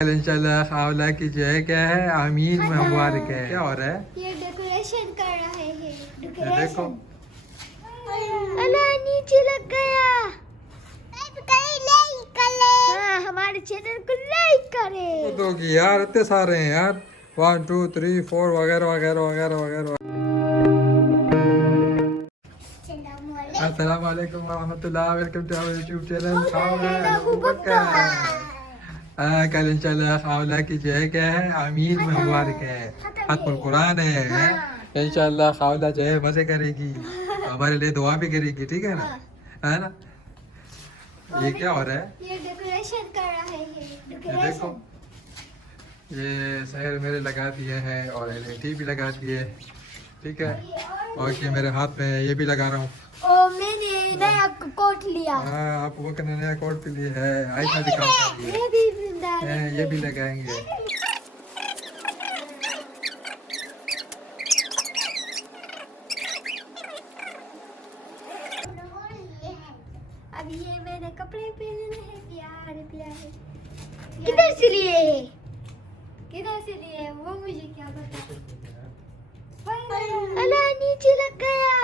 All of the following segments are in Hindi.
इंशाल्लाह खावला की जो है क्या है आमीन मुबारक है। क्या हो रहा है? ये डेकोरेशन कर रहे हैं। ये देखो डेकोरेशन अल्लाह नीचे लग गया। हाँ, हमारे चैनल को लाइक करें। तो कि यार इतने सारे हैं यार 1 2 3 4 वगैरह वगैरह वगैरह वगैरह। अस्सलाम वालेकुम रहमतुल्लाह। Welcome to our YouTube channel Khawla Abu Bakr. कल इंशाल्लाह खावला की जो है क्या है आमीन मुबारक है, खत्म कुरान है। इंशाल्लाह खावला जो है मजे करेगी, हमारे लिए दुआ भी करेगी, ठीक है ना? है ना? ये क्या हो रहा है? ये डेकोरेशन कर रहे हैं। ये देखो ये शहर मेरे लगा दिए हैं और एलईडी भी लगा दिए, ठीक है। और ये मेरे हाथ में ये भी लगा रहा हूँ। और मैंने नया कोट लिया। हाँ, आप वो नया कोट भी लिया है। आयशा भी काम कर रही है, ये भी लगाएंगे। अब ये मैंने कपड़े पहने हैं। प्यारे प्यारे किधर से लिए है? किधर से लिए है वो मुझे क्या पता। अल्लाह नीचे लग गया।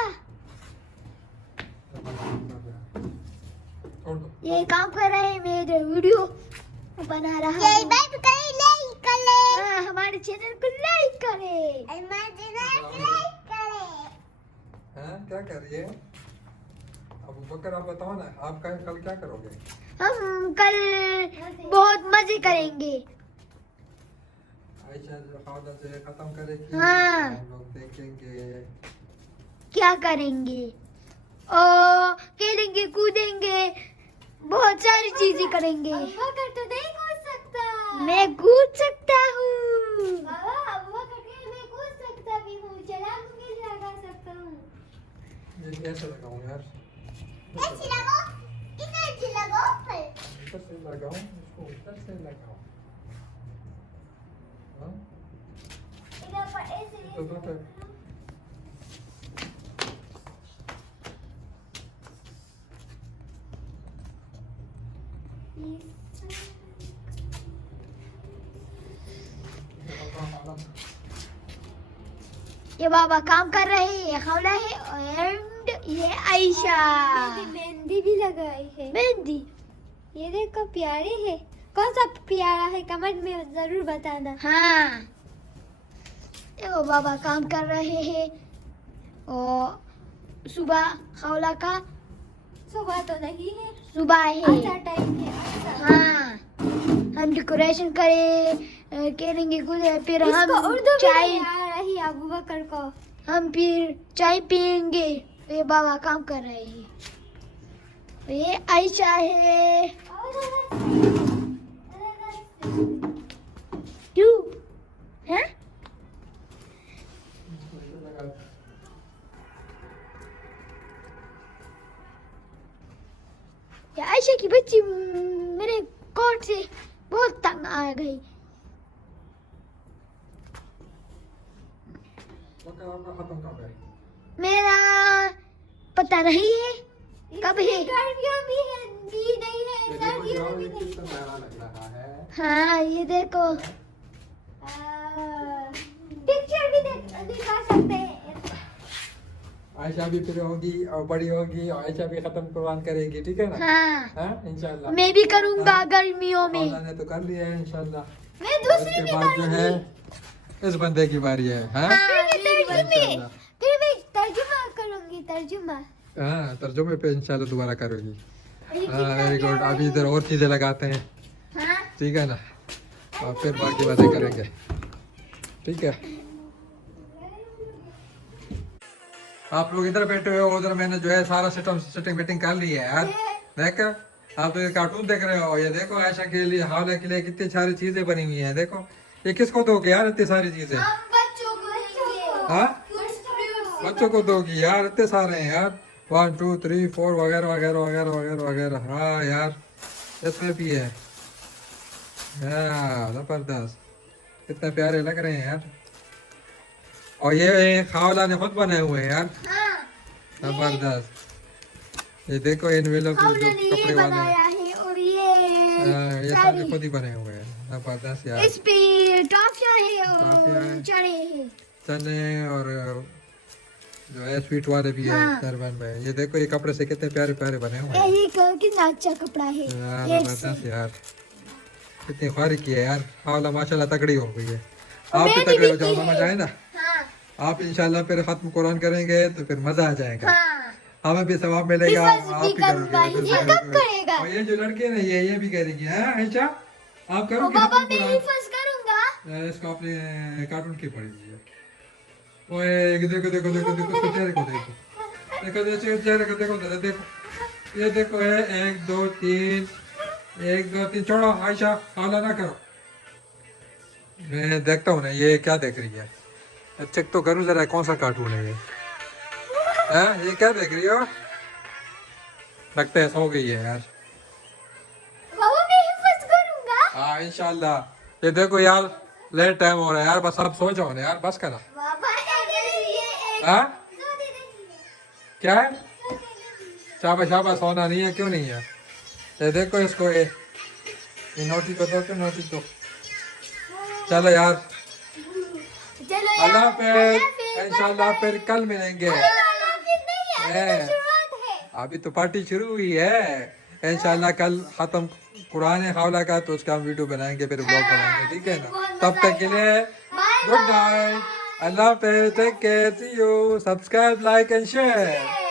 ये काम कर रहे हैं, मेरे वीडियो बना रहा है। हाँ, हमारे चैनल को लाइक करें। हाँ, क्या कर रही है अबू बकर? आप बताओ ना, आप कल क्या करोगे? हम कल बहुत मजे करेंगे। आयशा जो खावला से खत्म करेगी, हाँ। हम लोग देखेंगे क्या करेंगे और खेलेंगे कूदेंगे, बहुत सारी चीजें करेंगे। तो नहीं कूद सकता। मैं कूद सकता हूँ। मैं कूद सकता भी हूँ, छलांग भी लगा सकता हूँ। ये कैसे लगाऊं यार? ऐसे लगाओ, इधर लगाओ। ऊपर से लगाऊं, इसको ऊपर से लगाऊं। हाँ? इधर पर ऐसे तो ये बाबा काम कर रहे हैं। ये खावला है एंड ये आयशा। मेहंदी भी लगाई है। मेहंदी ये देखो प्यारे है। कौन सा प्यारा है कमेंट में जरूर बताना। हाँ, देखो बाबा काम कर रहे हैं और सुबह खावला का सुबह तो नहीं है, सुबह है, अच्छा टाइम है। अच्छा। हाँ, हम डेकोरेशन करें, खेलेंगे कूदे, फिर हम चाय रही अबू बकर को, हम फिर चाय पियेंगे। ये बाबा काम कर रहे हैं। ये आयशा है। क्यों है? ये आयशा की बच्ची मेरे कोट से बहुत तंग आ गई। बकर आपका खत्म कब है? मेरा पता नहीं है कब है। गर्मियों भी है, भी नहीं है, ये देखो जाओ, ये कितना प्यारा लग रहा है। हाँ, ये देखो पिक्चर भी दिखा सकते हैं। आयशा भी फिर होगी और बड़ी होगी और आयशा भी खत्म कुरान करेगी, ठीक है ना? हाँ, हाँ, इंशाल्लाह मैं भी करूँगा हाँ? गर्मियों में। खावला ने तो कर लिया है इंशाल्लाह। मैं दूसरी उसके भी बाद जो है इस बंदे की बारी है। हाँ? इंशाल्लाह। फिर मैं तर्जुमा करूँगी। तर्जुमा हाँ, तर्जुमे पे इंशाल्लाह दोबारा करोगी। हाँ, वेरी गुड। अभी इधर और चीजें लगाते हैं, हाँ, ठीक है ना? और फिर बाकी बातें करेंगे, ठीक है? आप लोग इधर बैठे हुए हो, उधर मैंने जो है सारा सेटिंग वेटिंग कर ली है यार। देख, आप तो ये कार्टून देख रहे हो। ये देखो आयशा के लिए, हावला के लिए कितनी सारी चीजें बनी हुई हैं। देखो ये किसको दोगे यार इतनी सारी चीजें? हम बच्चों को देंगे। हाँ, बच्चों को दोगी यार, इतने सारे हैं यार 1 2 3 4 वगैरह वगैरह वगैरह वगैरह वगैरह। हाँ यार, इसमें भी है। हाँ, जबरदस्त, कितने प्यारे लग रहे हैं यार। और ये खावला ने खुद बनाए हुए हैं यार, हाँ, जबरदस्त। ये देखो एनवेलप जो खावला ने ये कपड़े वाले हैं। बनाया है और ये ये सारे खुद ही बने हुए हैं, जबरदस्त यार। इस पे टॉफियां है टॉफियां और हैं। चने हैं। चने और जो है स्वीट वाले भी है हाँ। सरबन में। ये देखो ये कपड़े से कितने प्यारे प्यारे बने हुए हैं ये कितना अच्छा कपड़ा है। यार, ये जबरदस्त यार। कितनी ख्वारी की है यार, हावला माशाल्लाह तगड़ी हो गई है। और आप भी मैंने तगड़े भी हो जाओ, की है। समझ आए ना। हाँ आप इंशाल्लाह फिर खत्म कुरान करेंगे तो फिर मजा आ जाएगा, हाँ। हमें भी सवाब मिलेगा, हिफज आप भी भी करूंगा। करोगे। ये कब करेगा? और ये जो लड़के ना ये भी करेंगे। हाँ आयशा, आप ओ करोगे बाबा खत्म मैं कुरान? हिफज करूंगा। इसको अपने कार्टून की पड़ी है। ओए देखो देखो देखो देखो इसके चेहरे को देखो, देखो देखो चेहरे को देखो, देखो ये देखो है 1 2 3, 1 2 3। छोड़ो आयशा, हाला ना करो। मैं देखता हूँ ना ये क्या देख रही है, चेक तो करूँ जरा कौन सा कार्टून है ये। हाँ ये क्या देख रही हो? लगता है सो गई है यार। बाबा मैं हिफज करूंगा। हाँ इंशाल्लाह। ये देखो यार लेट टाइम हो रहा है यार, बस आप सो जाओ ना यार, बस करा। बाबा ये एक हाँ क्या है? शाबाश शाबाश, सोना नहीं है, क्यों नहीं है? ये देखो इसको, ये नोटी को दो, तो नोटी दो। चलो यार, चलो अल्लाह यार, हाफिज, इंशाल्लाह फिर कल मिलेंगे। शुरुआत है। अभी तो पार्टी शुरू हुई है, इंशाल्लाह कल खत्म कुरान है हावला का, तो उसका हम वीडियो बनाएंगे, फिर ब्लॉग बनाएंगे, ठीक है ना। तब तक के लिए गुड नाइट, अल्लाह हाफिज, take care, see you, subscribe, like and share.